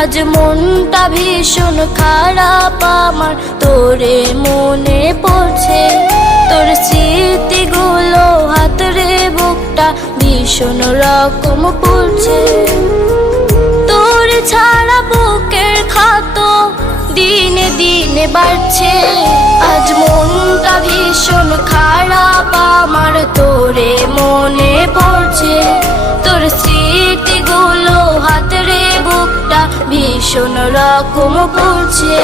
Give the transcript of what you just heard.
আজ মনটা ভীষণ খারাপ আমার, তোরে মনে পড়ছে। তোর স্মৃতিগুলো হাতরে বুকটা ভীষণ রকম পড়ছে। তোর ছাড়া বুকের ক্ষত দিনে দিনে বাড়ছে। আজ মনটা ভীষণ খারাপ আমার, তোরে মনে পড়ছে। তোর স্মৃতিগুলো হাতরে বুকটা ভীষণ রকম পড়ছে।